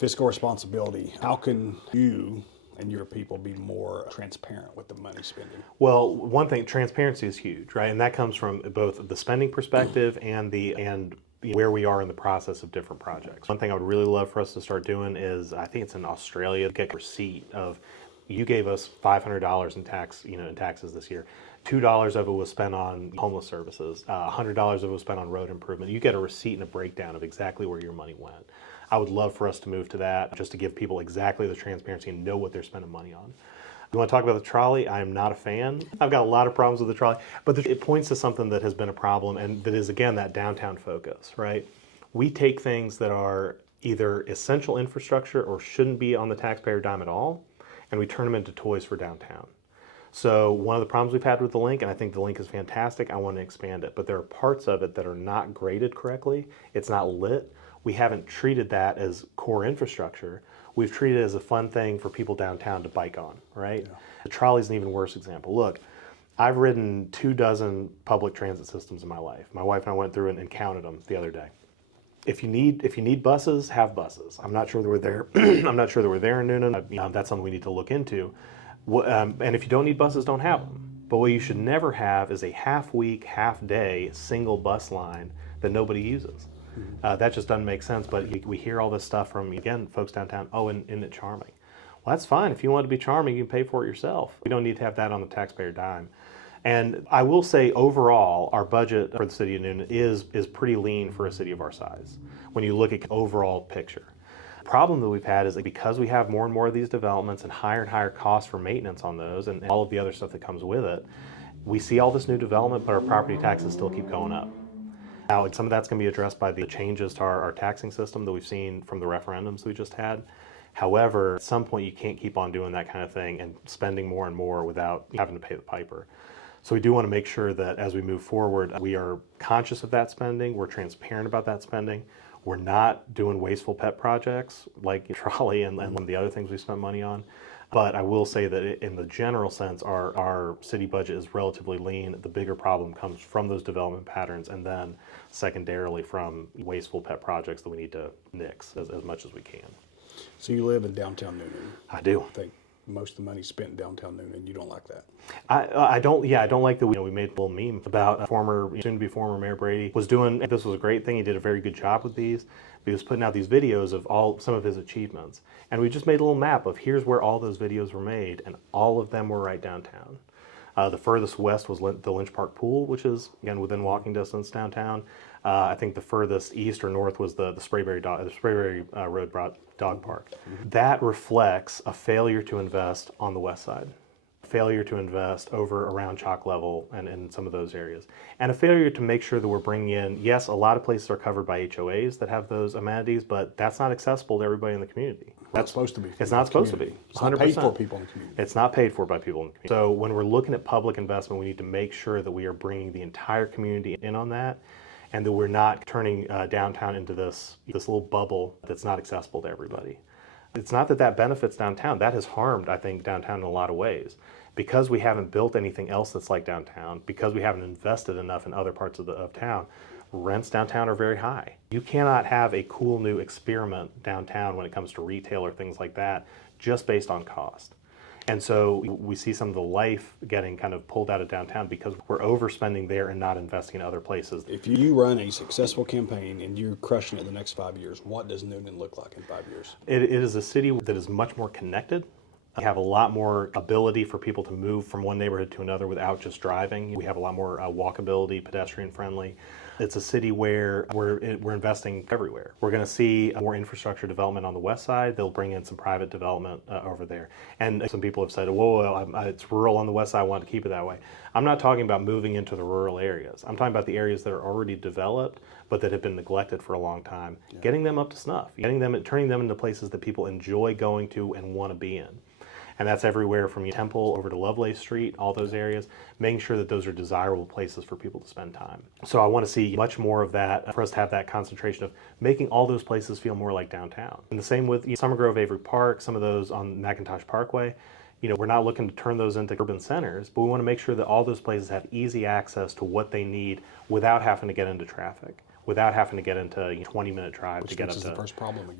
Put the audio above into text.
Fiscal responsibility. How can you and your people be more transparent with the money spending? Well, one thing, transparency is huge, right? And that comes from both the spending perspective and where we are in the process of different projects. One thing I would really love for us to start doing is, I think it's in Australia, get a receipt of, you gave us $500 in taxes this year. $2 of it was spent on homeless services. $100 of it was spent on road improvement. You get a receipt and a breakdown of exactly where your money went. I would love for us to move to that, just to give people exactly the transparency and know what they're spending money on. You want to talk about the trolley? I am not a fan. I've got a lot of problems with the trolley, but it points to something that has been a problem, and that is, again, that downtown focus, right? We take things that are either essential infrastructure or shouldn't be on the taxpayer dime at all, and we turn them into toys for downtown. So one of the problems we've had with the link, and I think the link is fantastic, I want to expand it, but there are parts of it that are not graded correctly. It's not lit. We haven't treated that as core infrastructure. We've treated it as a fun thing for people downtown to bike on, right? Yeah. The trolley's an even worse example. Look, I've ridden 24 public transit systems in my life. My wife and I went through and counted them the other day. If you need buses, have buses. I'm not sure that we're there. I'm not sure that we're there in Newnan. That's something we need to look into. And if you don't need buses, don't have them. But what you should never have is a half-week, half-day single bus line that nobody uses. That just doesn't make sense, but we hear all this stuff from, again, folks downtown, oh, and isn't it charming? Well, that's fine. If you want it to be charming, you can pay for it yourself. We don't need to have that on the taxpayer dime. And I will say, overall, our budget for the city of Newnan is pretty lean for a city of our size, when you look at the overall picture. The problem that we've had is that because we have more and more of these developments and higher costs for maintenance on those and all of the other stuff that comes with it, we see all this new development, but our property taxes still keep going up. Now, some of that's going to be addressed by the changes to our taxing system that we've seen from the referendums we just had. However, at some point you can't keep on doing that kind of thing and spending more and more without having to pay the piper. So we do want to make sure that as we move forward, we are conscious of that spending, we're transparent about that spending, we're not doing wasteful pet projects like trolley and one of the other things we spent money on. But I will say that in the general sense, our city budget is relatively lean. The bigger problem comes from those development patterns, and then secondarily from wasteful pet projects that we need to nix as much as we can. So you live in downtown Newnan. I do. I think most of the money's spent in downtown Newnan. You don't like that? I don't. Yeah, I don't like that. We made a little meme about soon-to-be former Mayor Brady was doing. This was a great thing. He did a very good job with these. He was putting out these videos of some of his achievements, and we just made a little map of here's where all those videos were made, and all of them were right downtown. The furthest west was the Lynch Park Pool, which is, again, within walking distance downtown. I think the furthest east or north was the Sprayberry Road Dog Park. That reflects a failure to invest on the west side, failure to invest over around Chalk Level and in some of those areas, and a failure to make sure that we're bringing in, yes, a lot of places are covered by HOAs that have those amenities, but that's not accessible to everybody in the community. That's supposed to be. It's not supposed to be. 100%. It's not paid for people in the community. It's not paid for by people in the community. So when we're looking at public investment, we need to make sure that we are bringing the entire community in on that, and that we're not turning downtown into this little bubble that's not accessible to everybody. It's not that that benefits downtown. That has harmed, I think, downtown in a lot of ways. Because we haven't built anything else that's like downtown, because we haven't invested enough in other parts of town, rents downtown are very high. You cannot have a cool new experiment downtown when it comes to retail or things like that just based on cost. And so we see some of the life getting kind of pulled out of downtown because we're overspending there and not investing in other places. If you run a successful campaign and you're crushing it the next 5 years, what does Newnan look like in 5 years? It is a city that is much more connected. We have a lot more ability for people to move from one neighborhood to another without just driving. We have a lot more walkability, pedestrian friendly. It's a city where we're investing everywhere. We're going to see more infrastructure development on the west side. They'll bring in some private development over there. And some people have said, whoa, it's rural on the west side, I want to keep it that way. I'm not talking about moving into the rural areas. I'm talking about the areas that are already developed, but that have been neglected for a long time. Yeah. Getting them up to snuff, turning them into places that people enjoy going to and want to be in. And that's everywhere from Temple over to Lovelace Street, all those areas, making sure that those are desirable places for people to spend time. So I want to see much more of that, for us to have that concentration of making all those places feel more like downtown. And the same with Summer Grove, Avery Park, some of those on McIntosh Parkway. We're not looking to turn those into urban centers, but we want to make sure that all those places have easy access to what they need without having to get into traffic, without having to get into a 20-minute drive to get up to. Which is the first problem again.